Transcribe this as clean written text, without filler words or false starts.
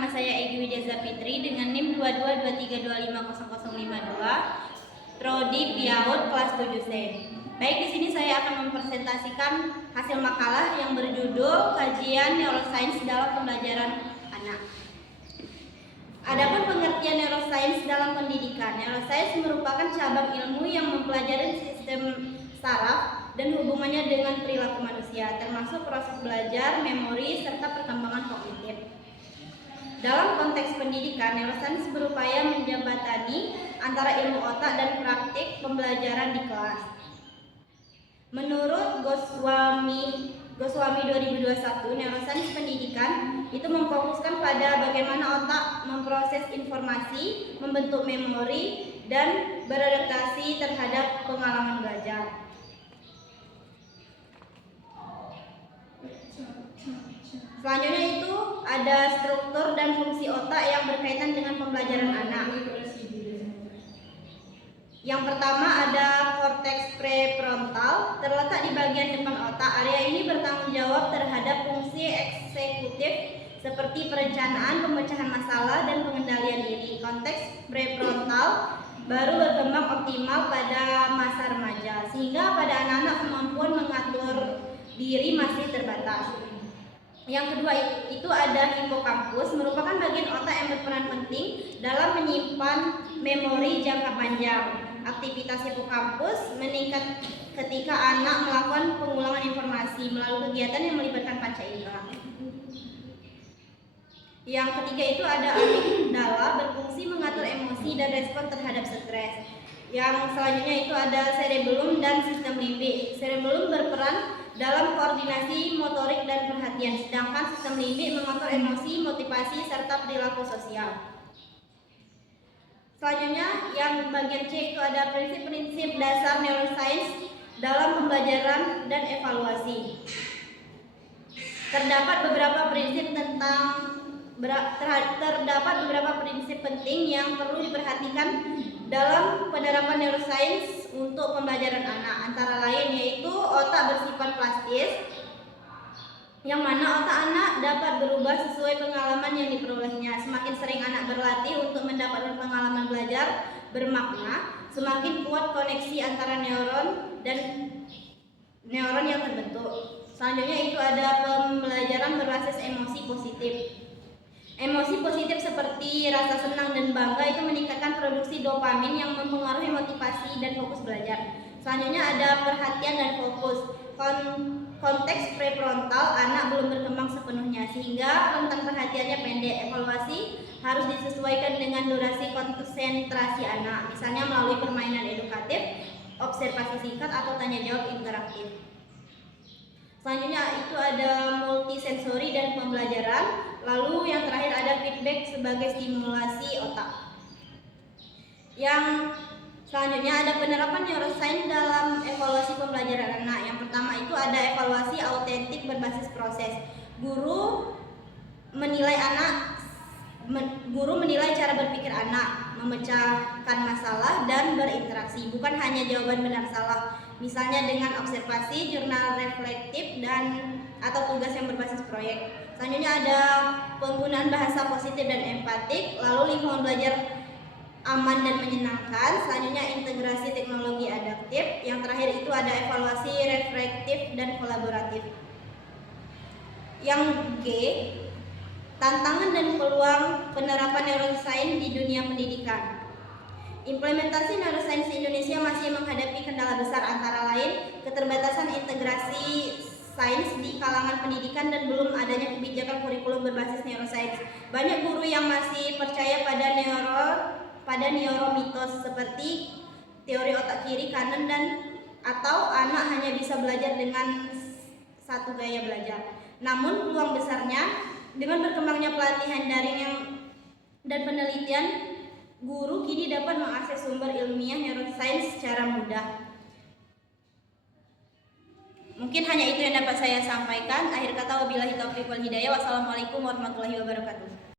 nama saya Egy Widya Fitri dengan NIM 2223250052, Prodi PIAUD kelas 7C. Baik, di sini saya akan mempresentasikan hasil makalah yang berjudul Kajian Neuroscience dalam Pembelajaran Anak. Adapun pengertian neuroscience dalam pendidikan, neuroscience merupakan cabang ilmu yang mempelajari sistem saraf dan hubungannya dengan perilaku manusia, termasuk proses belajar, memori, serta perkembangan kognitif. Dalam konteks pendidikan, neuroscience berupaya menjembatani antara ilmu otak dan praktik pembelajaran di kelas. Menurut Goswami 2021, neuroscience pendidikan itu memfokuskan pada bagaimana otak memproses informasi, membentuk memori, dan beradaptasi terhadap pengalaman belajar. Selanjutnya itu ada struktur dan fungsi otak yang berkaitan dengan pembelajaran anak. Yang pertama ada korteks prefrontal, terletak di bagian depan otak. Area ini bertanggung jawab terhadap fungsi eksekutif seperti perencanaan, pemecahan masalah, dan pengendalian diri. Konteks prefrontal baru berkembang optimal pada masa remaja, sehingga pada anak-anak kemampuan mengatur diri masih terbatas. Yang kedua itu ada hipokampus, merupakan bagian otak yang berperan penting dalam menyimpan memori jangka panjang. Aktivitas hipokampus meningkat ketika anak melakukan pengulangan informasi melalui kegiatan yang melibatkan panca indera. Yang ketiga itu ada amigdala, berfungsi mengatur emosi dan respon terhadap stres. Yang selanjutnya itu ada cerebellum dan sistem limbik. Cerebellum berperan dalam koordinasi motorik dan perhatian, sedangkan sistem limbik mengatur emosi, motivasi, serta perilaku sosial. Selanjutnya yang bagian C itu ada prinsip-prinsip dasar neuroscience dalam pembelajaran dan evaluasi. Terdapat beberapa prinsip penting yang perlu diperhatikan dalam penerapan neuroscience untuk pembelajaran anak. Antara lain yaitu otak bersifat plastis, yang mana otak anak dapat berubah sesuai pengalaman yang diperolehnya. Semakin sering anak berlatih untuk mendapatkan pengalaman belajar bermakna, semakin kuat koneksi antara neuron dan neuron yang terbentuk. Selanjutnya itu ada pembelajaran berbasis emosi positif. Emosi positif seperti rasa senang dan bangga itu meningkatkan produksi dopamin yang mempengaruhi motivasi dan fokus belajar. Selanjutnya ada perhatian dan fokus. Konteks prefrontal anak belum berkembang sepenuhnya sehingga rentang perhatiannya pendek. Evaluasi harus disesuaikan dengan durasi konsentrasi anak, misalnya melalui permainan edukatif, observasi singkat, atau tanya jawab interaktif. Selanjutnya itu ada multisensori dan pembelajaran. Lalu yang terakhir ada feedback sebagai stimulasi otak. Yang selanjutnya ada penerapan neuroscience dalam evaluasi pembelajaran anak. Yang pertama itu ada evaluasi autentik berbasis proses. Guru menilai cara berpikir anak, memecahkan masalah, dan berinteraksi, bukan hanya jawaban benar salah. Misalnya dengan observasi, jurnal reflektif, atau tugas yang berbasis proyek. Selanjutnya ada penggunaan bahasa positif dan empatik, lalu lingkungan belajar aman dan menyenangkan. Selanjutnya integrasi teknologi adaptif. Yang terakhir itu ada evaluasi reflektif dan kolaboratif. Yang G, tantangan dan peluang penerapan neuroscience di dunia pendidikan. Implementasi neuroscience di Indonesia masih menghadapi kendala besar, antara lain keterbatasan integrasi sains di kalangan pendidikan dan belum adanya kebijakan kurikulum berbasis neuroscience. Banyak guru yang masih percaya pada neuromitos seperti teori otak kiri kanan atau anak hanya bisa belajar dengan satu gaya belajar. Namun peluang besarnya dengan berkembangnya pelatihan daring dan penelitian, guru kini dapat mengakses sumber ilmiah neuroscience secara mudah. Mungkin hanya itu yang dapat saya sampaikan. Akhir kata, wabillahi taufiq wal hidayah. Wassalamualaikum warahmatullahi wabarakatuh.